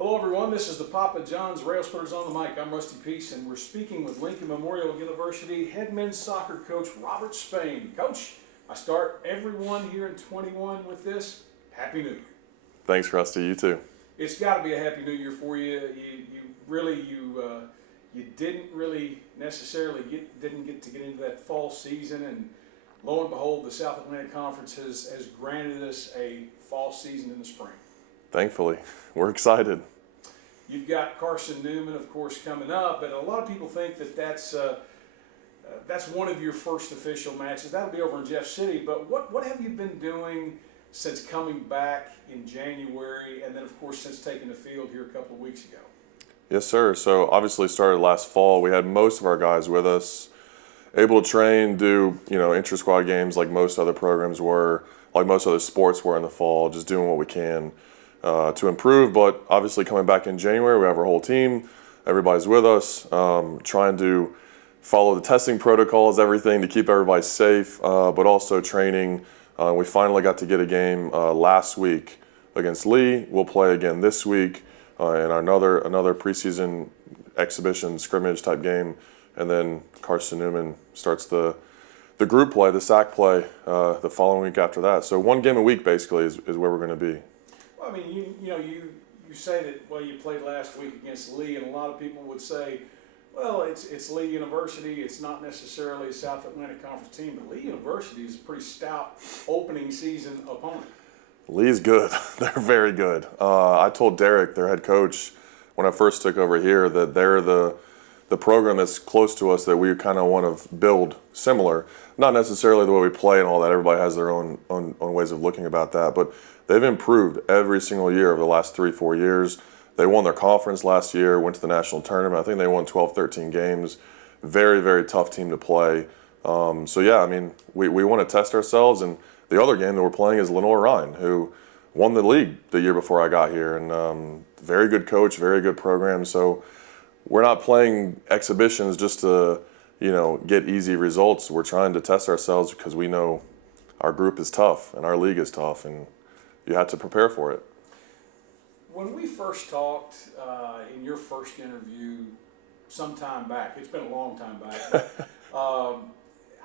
Hello everyone, this is the Papa John's Railsplitters on the mic. I'm Rusty Peace and we're speaking with Lincoln Memorial University head men's soccer coach Robert Spain. Coach, I start everyone here in 21 with this. Happy New Year. Thanks, Rusty. You too. It's got to be a Happy New Year for you. You didn't really necessarily didn't get to get into that fall season, and lo and behold, the South Atlantic Conference has granted us a fall season in the spring. Thankfully, we're excited. You've got Carson Newman, of course, coming up, but a lot of people think that that's one of your first official matches. That'll be over in Jeff City. But what have you been doing since coming back in January, and then of course since taking the field here a couple of weeks ago? Yes, sir. So obviously started last fall. We had most of our guys with us, able to train, do intra-squad games like most other programs were, like most other sports were in the fall, just doing what we can to improve. But obviously coming back in January, we have our whole team. Everybody's with us, trying to follow the testing protocols, everything to keep everybody safe, but also training. We finally got to get a game last week against Lee. We'll play again this week in another preseason exhibition scrimmage type game, and then Carson Newman starts the group play, the SAC play, the following week after that. So one game a week basically is where we're going to be. Well, I mean, you say that you played last week against Lee, and a lot of people would say, well, it's Lee University. It's not necessarily a South Atlantic Conference team, but Lee University is a pretty stout opening season opponent. Lee's good. They're very good. I told Derek, their head coach, when I first took over here, that they're the program that's close to us that we kind of want to build similar. Not necessarily the way we play and all that. Everybody has their own ways of looking about that, but they've improved every single year over the last 3-4 years. They won their conference last year, went to the national tournament. I think they won 12, 13 games. Very, very tough team to play. So yeah, I mean, we want to test ourselves. And the other game that we're playing is Lenore-Rhine, who won the league the year before I got here. And very good coach, very good program. So we're not playing exhibitions just to, get easy results. We're trying to test ourselves because we know our group is tough and our league is tough, and you have to prepare for it. When we first talked in your first interview some time back, it's been a long time back, but,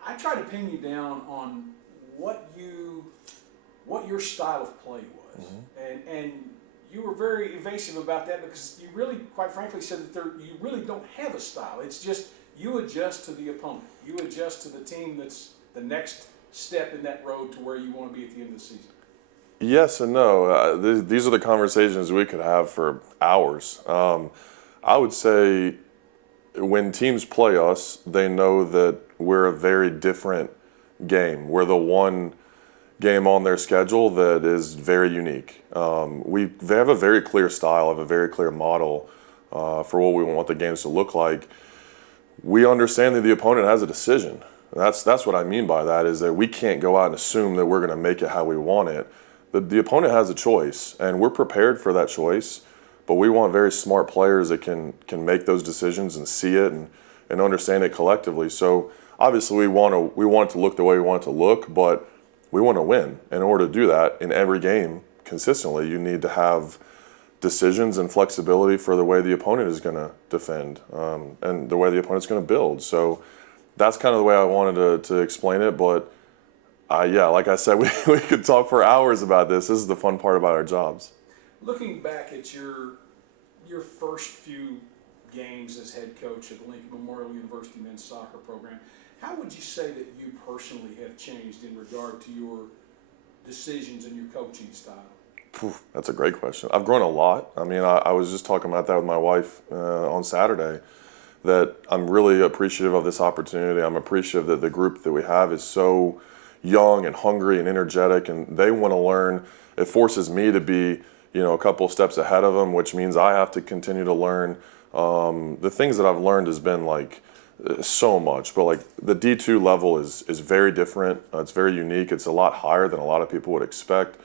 I tried to pin you down on what your style of play was. Mm-hmm. And you were very evasive about that because you really, quite frankly, said that you really don't have a style. It's just you adjust to the opponent. You adjust to the team that's the next step in that road to where you want to be at the end of the season. Yes and no. These are the conversations we could have for hours. I would say when teams play us, they know that we're a very different game. We're the one game on their schedule that is very unique. They have a very clear style, have a very clear model for what we want the games to look like. We understand that the opponent has a decision. That's what I mean by that, is that we can't go out and assume that we're going to make it how we want it. The opponent has a choice, and we're prepared for that choice, but we want very smart players that can make those decisions and see it and understand it collectively. So obviously we want it to look the way we want it to look, but we want to win. In order to do that in every game consistently, you need to have decisions and flexibility for the way the opponent is going to defend and the way the opponent's going to build. So that's kind of the way I wanted to explain it, but like I said, we could talk for hours about this. This is the fun part about our jobs. Looking back at your first few games as head coach at the Lincoln Memorial University men's soccer program, how would you say that you personally have changed in regard to your decisions and your coaching style? That's a great question. I've grown a lot. I mean, I was just talking about that with my wife on Saturday, that I'm really appreciative of this opportunity. I'm appreciative that the group that we have is so young and hungry and energetic, and they want to learn. It forces me to be, a couple steps ahead of them, which means I have to continue to learn. The things that I've learned has been so much, but the D2 level is very different. It's very unique. It's a lot higher than a lot of people would expect,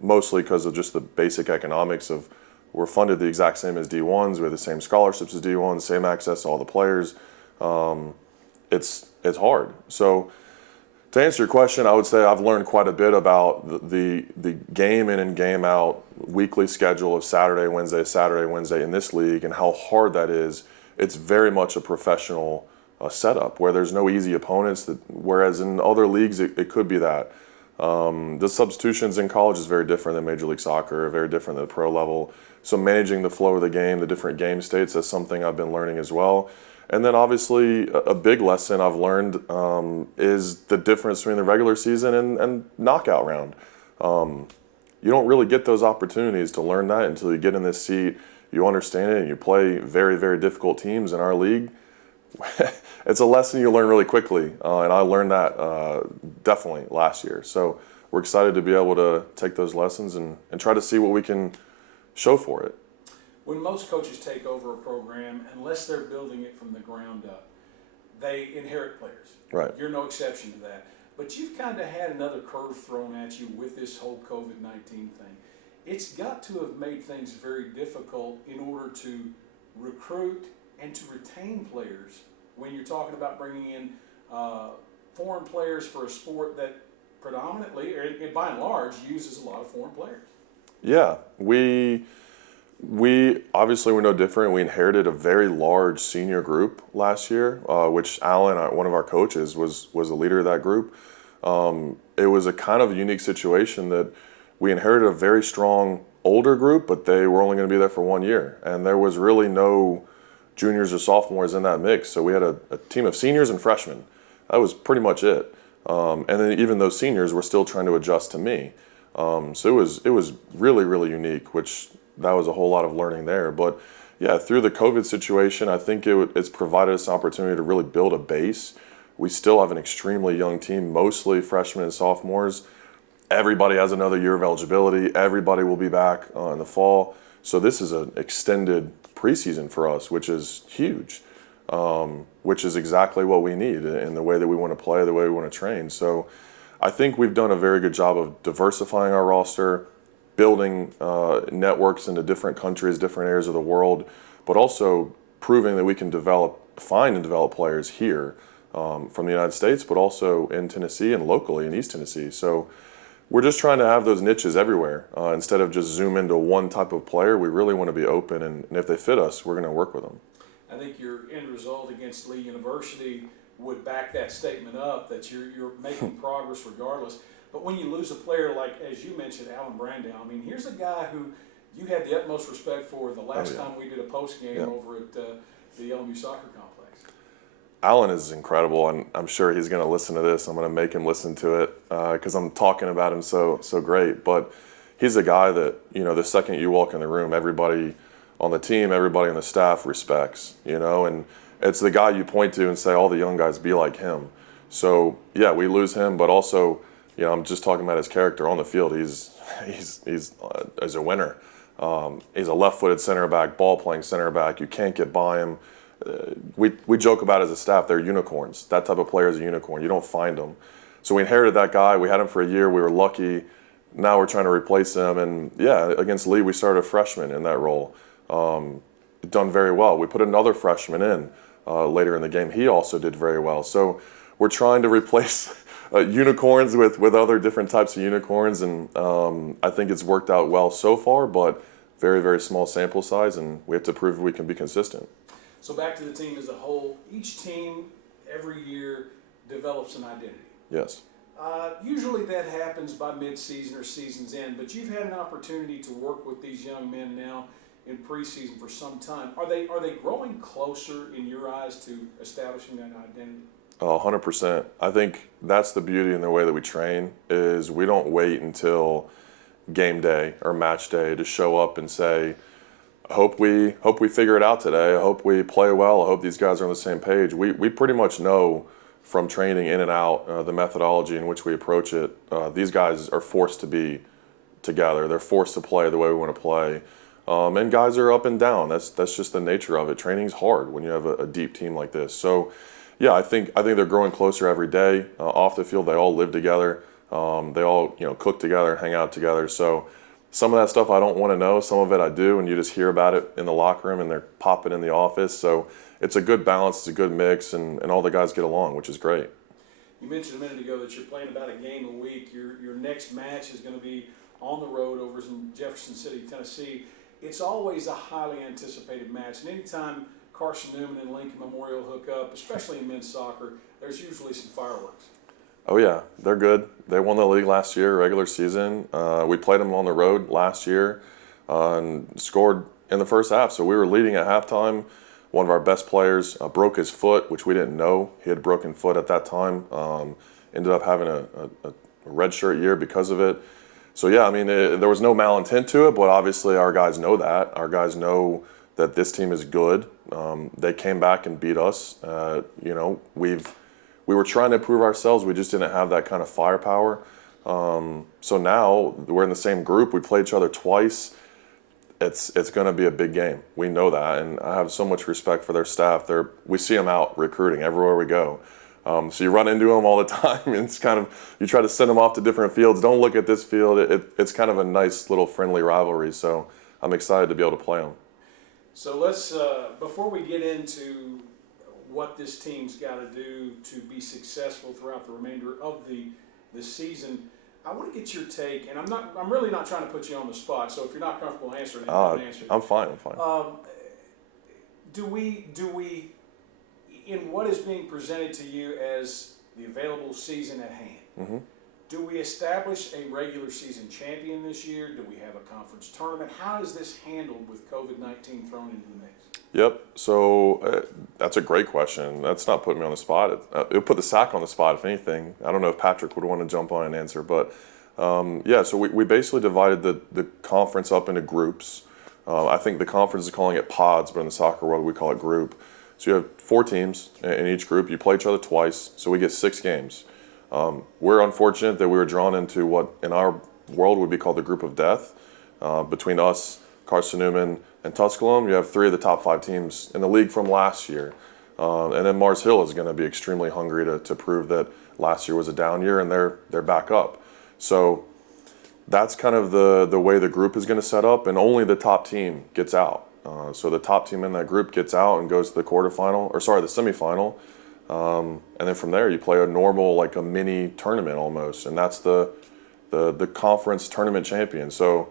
mostly because of just the basic economics of we're funded the exact same as D1s. We have the same scholarships as D1s, same access to all the players. It's hard. So To answer your question, I would say I've learned quite a bit about the game in and game out weekly schedule of Saturday, Wednesday in this league, and how hard that is. It's very much a professional setup where there's no easy opponents. Whereas in other leagues, it could be that. The substitutions in college is very different than Major League Soccer, very different than the pro level. So managing the flow of the game, the different game states, that's something I've been learning as well. And then obviously a big lesson I've learned is the difference between the regular season and knockout round. You don't really get those opportunities to learn that until you get in this seat, you understand it, and you play very, very difficult teams in our league. It's a lesson you learn really quickly, and I learned that definitely last year. So we're excited to be able to take those lessons and try to see what we can show for it. When most coaches take over a program, unless they're building it from the ground up, they inherit players. Right. You're no exception to that. But you've kind of had another curve thrown at you with this whole COVID-19 thing. It's got to have made things very difficult in order to recruit and to retain players when you're talking about bringing in foreign players for a sport that predominantly, or by and large, uses a lot of foreign players. Yeah, we obviously were no different. We inherited a very large senior group last year, which Alan, one of our coaches, was a leader of that group. It was a kind of unique situation that we inherited a very strong older group, but they were only going to be there for 1 year, and there was really no juniors or sophomores in that mix. So we had a team of seniors and freshmen. That was pretty much it. And then even those seniors were still trying to adjust to me. So it was really, really unique, which that was a whole lot of learning there. But yeah, through the COVID situation, I think it's provided us an opportunity to really build a base. We still have an extremely young team, mostly freshmen and sophomores. Everybody has another year of eligibility. Everybody will be back in the fall. So this is an extended preseason for us, which is huge, which is exactly what we need in the way that we want to play, the way we want to train. So I think we've done a very good job of diversifying our roster, building networks into different countries, different areas of the world, but also proving that we can find and develop players here from the United States, but also in Tennessee and locally in East Tennessee. So we're just trying to have those niches everywhere. Instead of just zoom into one type of player, we really want to be open, and if they fit us, we're going to work with them. I think your end result against Lee University would back that statement up, that you're making progress regardless. But when you lose a player like, as you mentioned, Alan Brandow, I mean, here's a guy who you had the utmost respect for the last time we did a post game over at the LMU soccer complex. Alan is incredible, and I'm sure he's going to listen to this. I'm going to make him listen to it because I'm talking about him so great. But he's a guy that, the second you walk in the room, everybody on the team, everybody on the staff respects, and it's the guy you point to and say, all the young guys be like him. So yeah, we lose him, but also, I'm just talking about his character on the field. He's a winner. He's a left-footed center back, ball-playing center back. You can't get by him. We joke about it as a staff, they're unicorns. That type of player is a unicorn. You don't find them. So we inherited that guy. We had him for a year. We were lucky. Now we're trying to replace him. And yeah, against Lee, we started a freshman in that role. Done very well. We put another freshman in later in the game. He also did very well. So we're trying to replace unicorns with other different types of unicorns. And I think it's worked out well so far, but very, very small sample size. And we have to prove we can be consistent. So back to the team as a whole, each team every year develops an identity. Yes. Usually that happens by mid-season or season's end, but you've had an opportunity to work with these young men now in preseason for some time. Are they growing closer in your eyes to establishing that identity? 100%. I think that's the beauty in the way that we train is we don't wait until game day or match day to show up and say, I hope we figure it out today. I hope we play well. I hope these guys are on the same page. We pretty much know from training in and out the methodology in which we approach it. These guys are forced to be together. They're forced to play the way we want to play. And guys are up and down. That's just the nature of it. Training's hard when you have a deep team like this. So, yeah, I think they're growing closer every day. Off the field, they all live together. They all cook together, hang out together. So some of that stuff I don't want to know. Some of it I do, and you just hear about it in the locker room, and they're popping in the office. So it's a good balance. It's a good mix, and all the guys get along, which is great. You mentioned a minute ago that you're playing about a game a week. Your next match is going to be on the road over in Jefferson City, Tennessee. It's always a highly anticipated match, and anytime Carson Newman and Lincoln Memorial hook up, especially in men's soccer, there's usually some fireworks. Oh yeah, they're good. They won the league last year, regular season. We played them on the road last year and scored in the first half. So we were leading at halftime. One of our best players broke his foot, which we didn't know. He had a broken foot at that time. Ended up having a redshirt year because of it. So yeah, I mean, there was no malintent to it, but obviously our guys know that. Our guys know that this team is good. They came back and beat us. We were trying to prove ourselves. We just didn't have that kind of firepower. So now we're in the same group. We play each other twice. It's going to be a big game. We know that, and I have so much respect for their staff. We see them out recruiting everywhere we go. So you run into them all the time, and it's kind of, you try to send them off to different fields. Don't look at this field. It's kind of a nice little friendly rivalry. So I'm excited to be able to play them. So let's, before we get into what this team's got to do to be successful throughout the remainder of the season, I want to get your take, and I'm really not trying to put you on the spot. So if you're not comfortable answering, don't answer. I'm fine. Do we, in what is being presented to you as the available season at hand, Mm-hmm. do we establish a regular season champion this year? Do we have a conference tournament? How is this handled with COVID-19 thrown into the mix? Yep. So that's a great question. That's not putting me on the spot. It'll put the SAC on the spot, if anything. I don't know if Patrick would want to jump on and answer, but yeah. So we basically divided the conference up into groups. I think the conference is calling it pods, but in the soccer world we call it group. So you have 4 teams in each group. You play each other twice, so we get 6 games. We're unfortunate that we were drawn into what in our world would be called the group of death. Between us, Carson Newman, and Tusculum, you have 3 of the top 5 teams in the league from last year. And then Mars Hill is going to be extremely hungry to prove that last year was a down year, and they're back up. So that's kind of the way the group is going to set up, and only the top team gets out. So the top team in that group gets out and goes to the the semifinal. And then from there you play a normal, like a mini tournament almost, and that's the conference tournament champion. So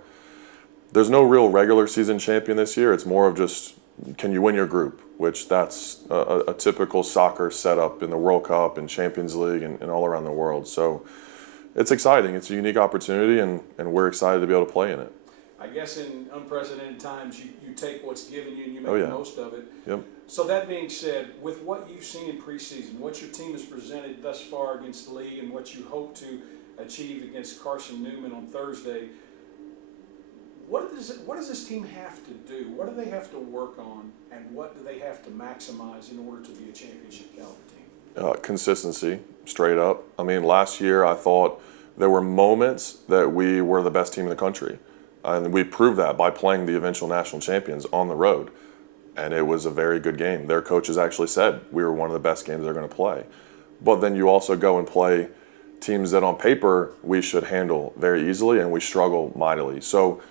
there's no real regular season champion this year. It's more of just, can you win your group, which that's a typical soccer setup in the World Cup and Champions League and all around the world. So it's exciting. It's a unique opportunity, and we're excited to be able to play in it. I guess in unprecedented times, you take what's given you and you make the most of it. Yep. So that being said, with what you've seen in preseason, what your team has presented thus far against Lee, and what you hope to achieve against Carson Newman on Thursday, what does this team have to do? What do they have to work on, and what do they have to maximize in order to be a championship caliber team? Consistency, straight up. I mean, last year I thought there were moments that we were the best team in the country. And we proved that by playing the eventual national champions on the road. And it was a very good game. Their coaches actually said we were one of the best games they're going to play. But then you also go and play teams that on paper we should handle very easily, and we struggle mightily. So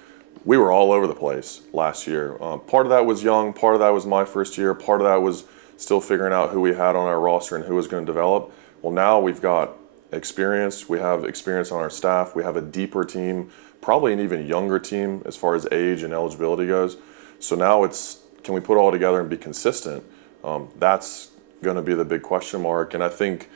we were all over the place last year. Part of that was young, part of that was my first year, part of that was still figuring out who we had on our roster and who was going to develop. Well, now we've got experience. We have experience on our staff. We have a deeper team, probably an even younger team as far as age and eligibility goes. So now can we put it all together and be consistent? That's going to be the big question mark. And I think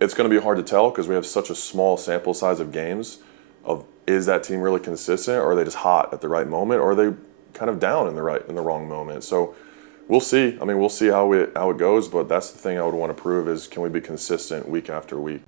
it's going to be hard to tell because we have such a small sample size of games of, is that team really consistent, or are they just hot at the right moment, or are they kind of down in the wrong moment? So we'll see. I mean, we'll see how it goes, but that's the thing I would want to prove is, can we be consistent week after week?